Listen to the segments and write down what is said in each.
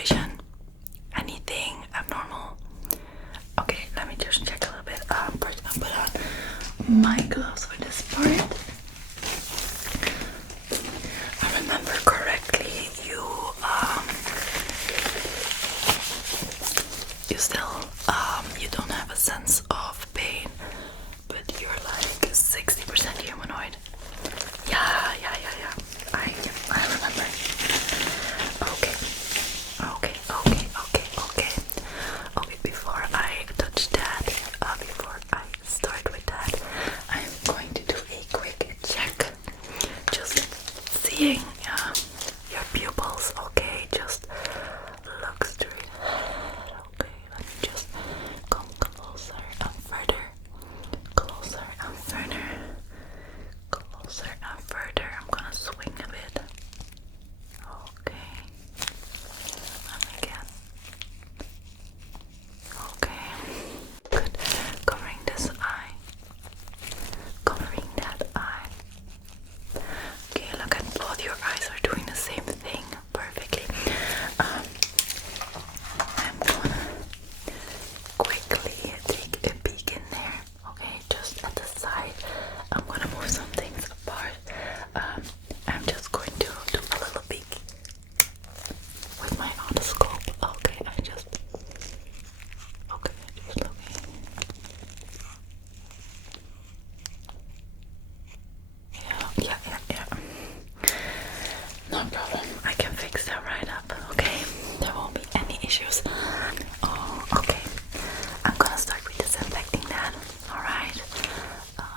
vision? Anything abnormal? Okay, let me just check a little bit. First I'll put on my gloves for this part. I remember correctly, you still you don't have a sense of pain, but you're like 60% humanoid. Yeah. I remember. Okay, before I touch that, before I start with that, I'm going to do a quick check. Just seeing your pupils, okay? Just look straight ahead, okay? Let me just come closer and further. Closer and further. Closer and further. I'm gonna swing a bit. Okay. And again. Okay. Good. Covering this eye. Covering that eye. Okay, look at both your eyes are doing the same thing perfectly. I'm gonna quickly take a peek in there. Okay, just at the side. I'm gonna move some things apart. I'm just going to do a little peek with my otoscope. Okay, just looking. Yeah. No problem. I can fix that right up. Okay, there won't be any issues. Oh, okay. I'm gonna start with disinfecting that. All right.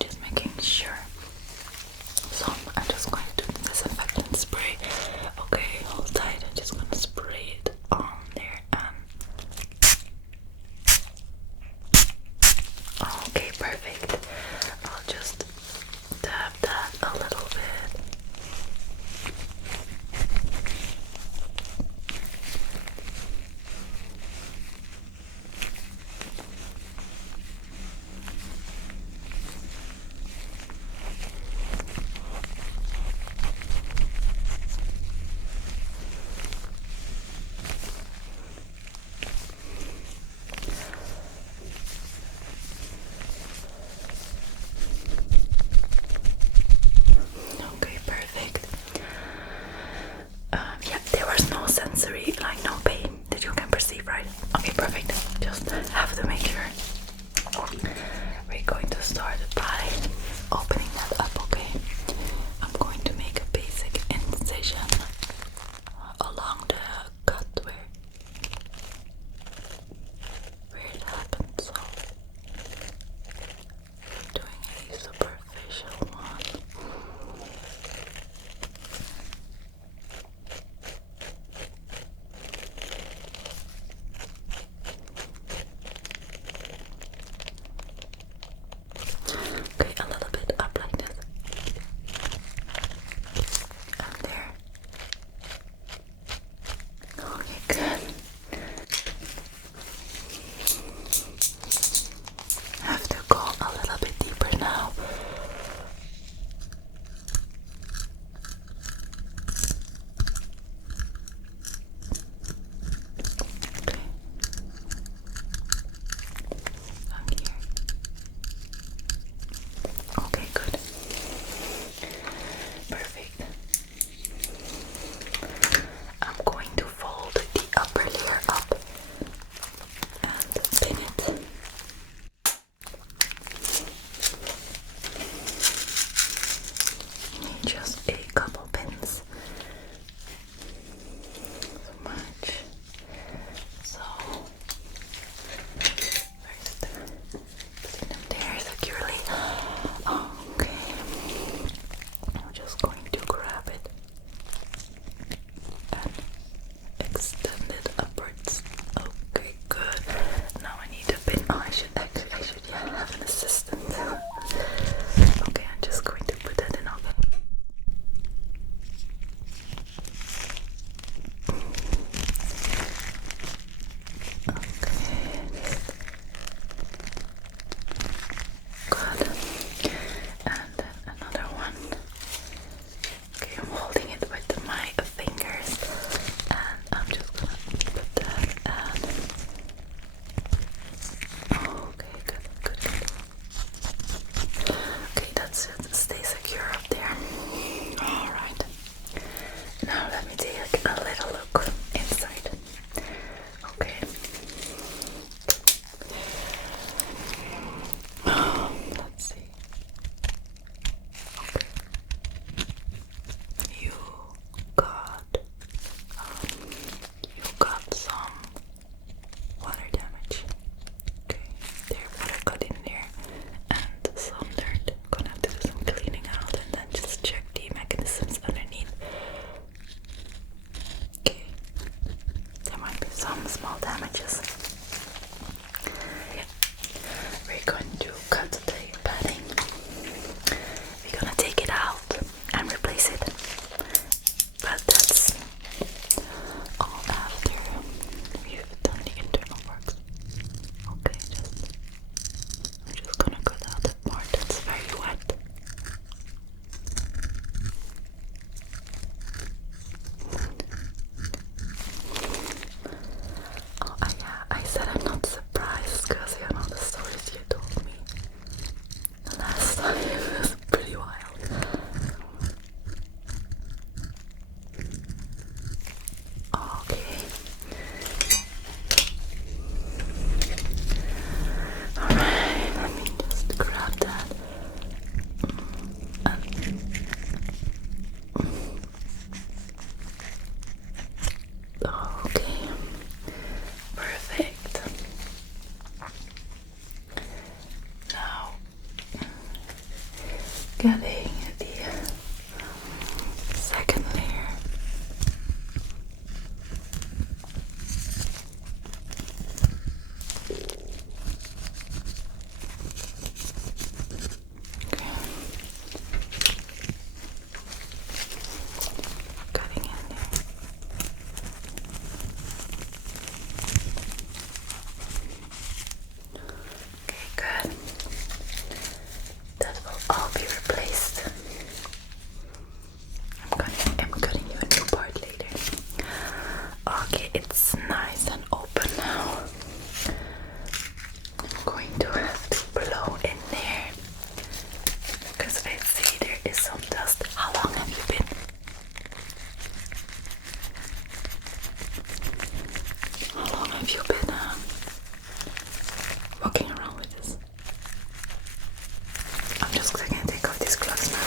Just making sure. So I'm just going to do the disinfectant spray. Okay, hold tight. I'm just gonna spray it on there and. Okay, perfect. I'll just dab that a little bit. small damages. Yeah. We're going to cut the padding. We're gonna take it out and replace it. But that's all after we've done the internal works. Okay, I'm just gonna cut out that part that's very wet. Oh, yeah, I said I'm not surprised because you know the stories you told me the last time. It was pretty wild. Okay. Alright, let me just grab that. Okay. Perfect. Now, getting the second layer. Cutting in there. Okay, good. That will all be replaced. I'm cutting you a new part later. Okay, it's nice and open now. I'm going to have to blow in there because I see there is some dust. How long have you been? How long have you been walking around with this? I'm just gonna take off these gloves now.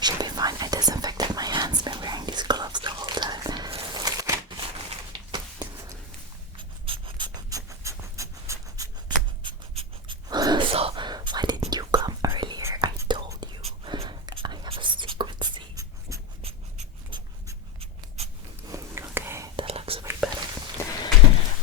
Should be fine. I disinfected my hands by wearing these gloves the whole time. So, why didn't you come earlier? I told you. I have a secret seat. Okay, that looks way better.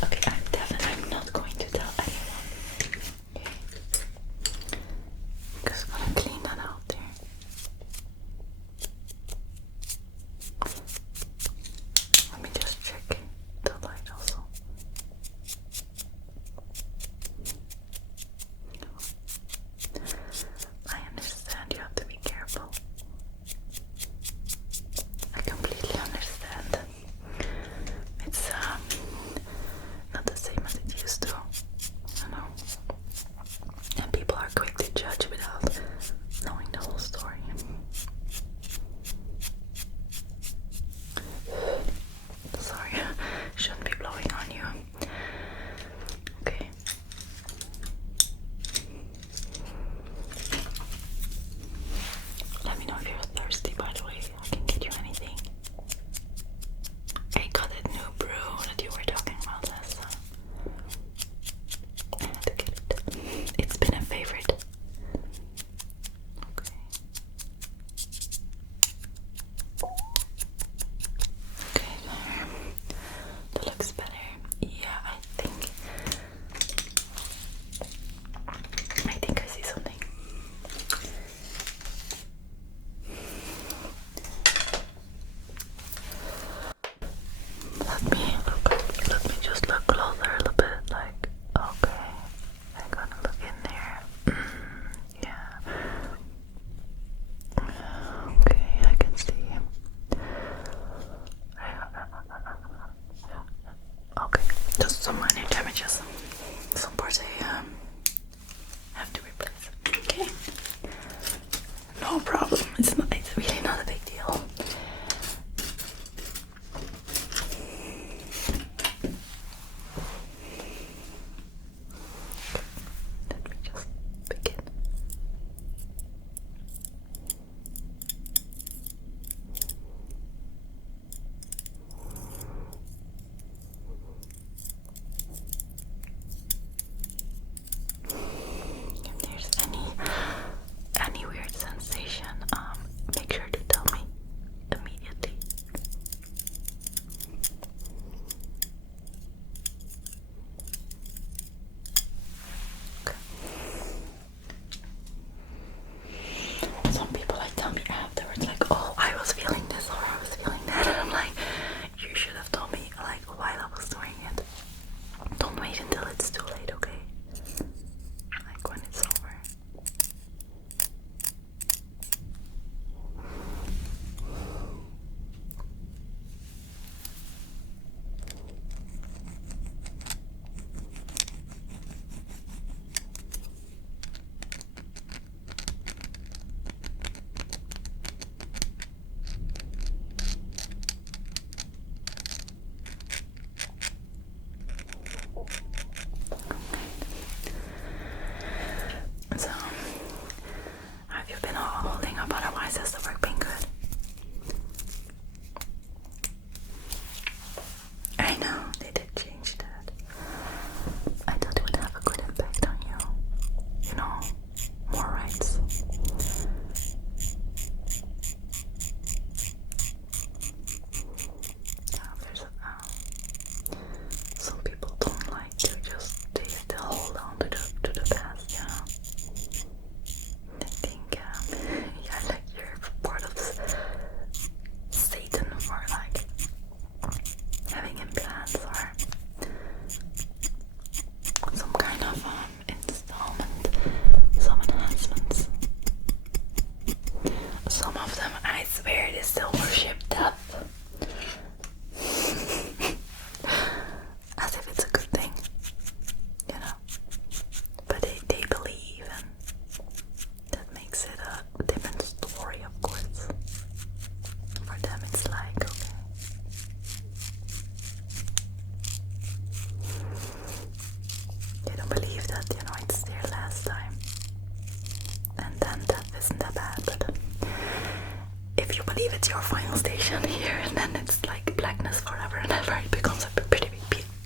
that's your final station here, and then it's like blackness forever and ever. It becomes a pretty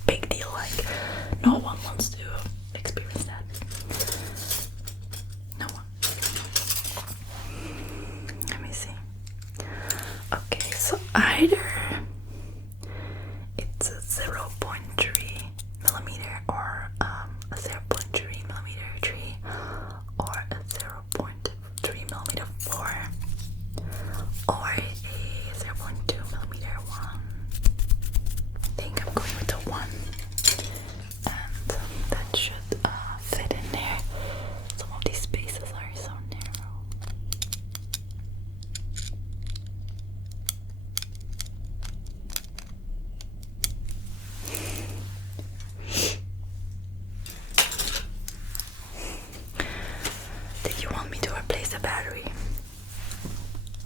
big deal. Like no one wants to experience that. No one. Let me see. Okay, so either it's a 0.3 millimeter or a 0.3 millimeter tree or a 0.3 millimeter 4 or a 0.2 millimeter 1. I think I'm going with the 1, and that should fit in there. Some of these spaces are so narrow. Did you want me to replace the battery?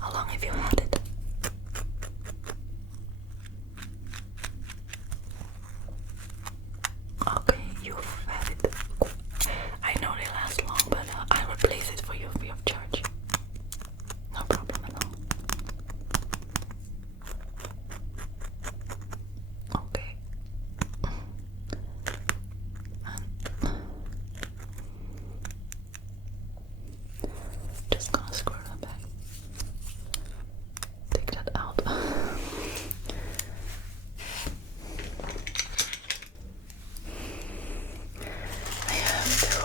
How long have you had it? Okay, you've had it. I know they last long, but I'll replace it for you free of charge. No problem at all. Okay. Just gonna screw them back. Take that out. I have to.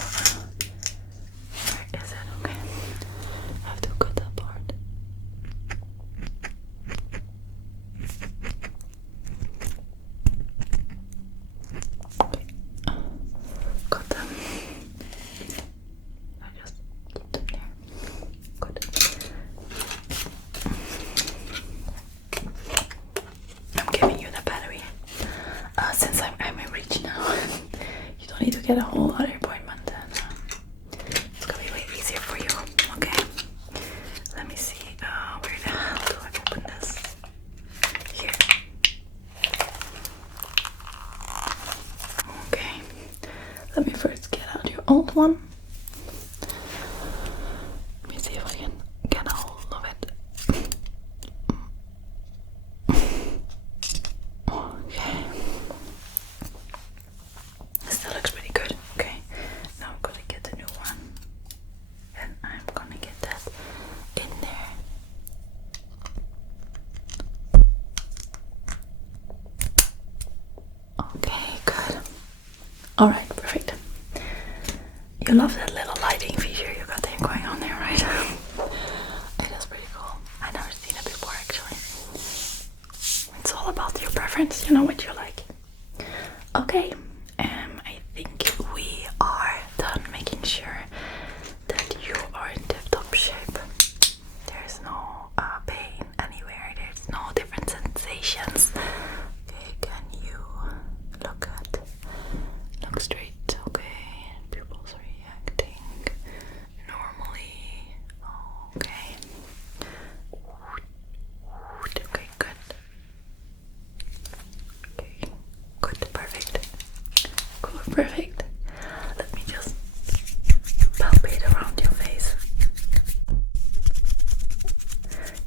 Where is it? Okay. I have to cut that part. Okay. Cut them. I just keep them there. Good. I'm giving you the battery. Since I'm in reach now, you don't need to get a whole other appointment, and it's gonna be way easier for you. Okay. Let me see. Where the hell do I open this? Here. Okay. Let me first get out your old one. Let me see if I can get a hold of it. Okay. Still looks pretty good. Okay. Now I'm gonna get the new one. And I'm gonna get that in there. Okay, good. Alright, perfect. You love that little lighting feature you got there going on there, right? It is pretty cool. I've never seen it before, actually. It's all about your preference, you know what you like. Okay, I think we are done making sure that you are in tip-top shape. There's no pain anywhere, there's no different sensations. Okay, can you look straight? Okay, pupils reacting normally. Okay. Okay, good. Okay, good, perfect. Cool, perfect. Let me just palpate around your face.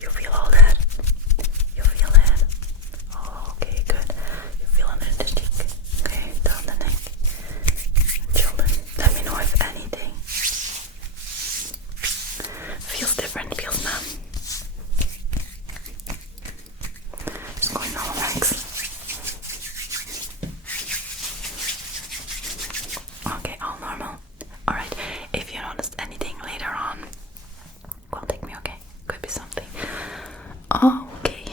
You feel all that? You feel it? Oh, okay, good. You feel under the cheek. Okay, down the neck. Shoulder. Let me know if anything feels different, feels numb. It's going on, Max. Okay, all normal. Alright, if you noticed anything later on, contact me, okay? Could be something. Okay.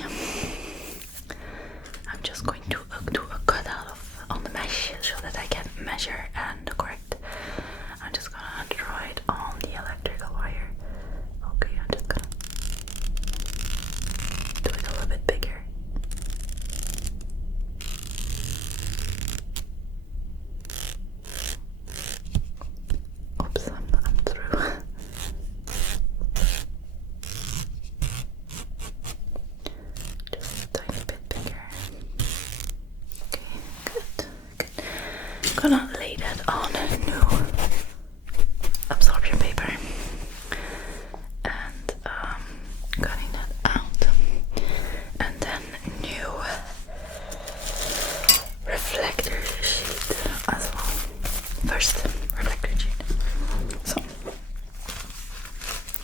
I'm just going to do a cut out on the mesh so that I can measure and correct. I'm just gonna draw it on the electrical wire. Okay, I'm just gonna do it a little bit bigger. Oops, I'm through. Just a tiny bit bigger. Okay, good. Gonna lay that on a new absorption paper and cutting that out. reflector sheet as well. First, reflector sheet. So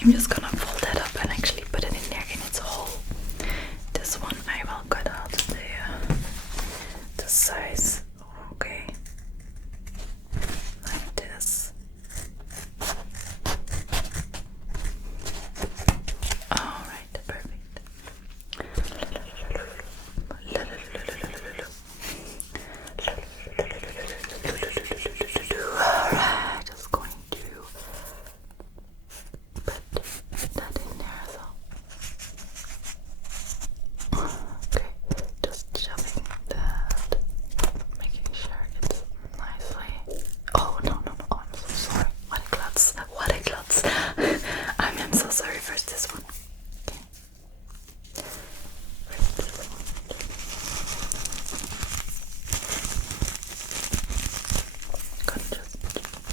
I'm just gonna fold that up and actually put it in there in its hole. This one I will cut out the size. Okay, like this. Alright, perfect. Alright, just going to put that in there as well. Okay, just shoving that, making sure it's nicely. Oh no, oh, I'm so sorry. What a klutz. I'm so sorry. First this one. Gonna just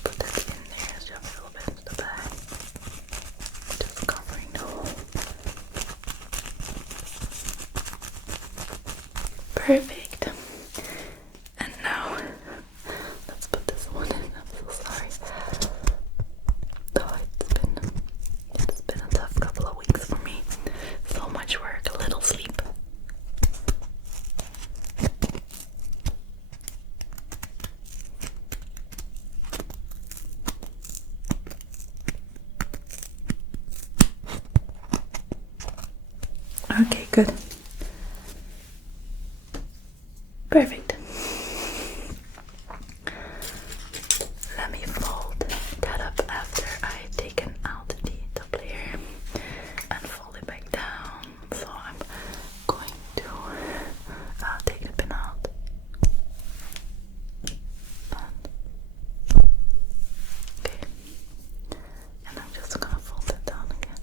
put that in there, shove a little bit into the bag. Just covering the hole. Perfect. And now let's put this one in. I'm so sorry. Oh, it's been a tough couple of weeks for me. So much work, little sleep. Okay, good. Perfect. Let me fold that up after I taken out the top layer and fold it back down. So I'm going to take the pin out. Okay. And I'm just gonna fold it down again.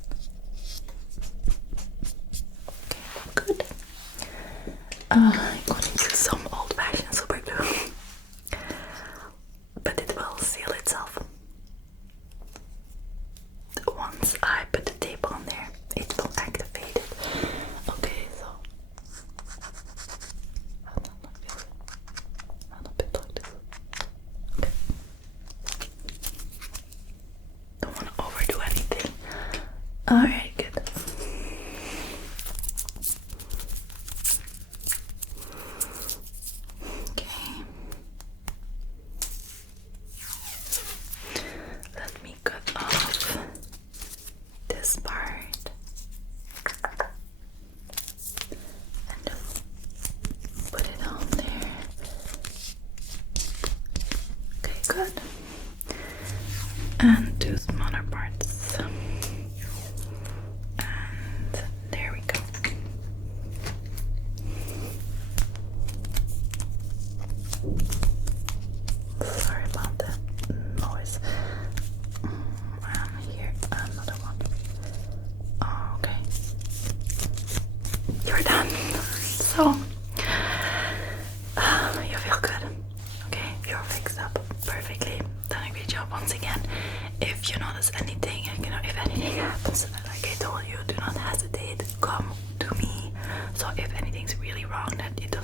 Okay, good. I'm going to use some old-fashioned super glue, but it will seal itself. Once I put the tape on there, it will activate it. Okay, so a bit like this. Okay. Don't want to overdo anything. Alright, good. Okay. Let me cut off this part and just put it on there. Okay, good. And do some other parts. And there we go. Sorry about that noise. And here, another one. Oh, okay. You're done. So, you feel good. Okay, you're fixed up perfectly. Done a great job once again. If you notice anything, if anything happens, like I told you, do not hesitate. Come to me. So if anything's really wrong that you don't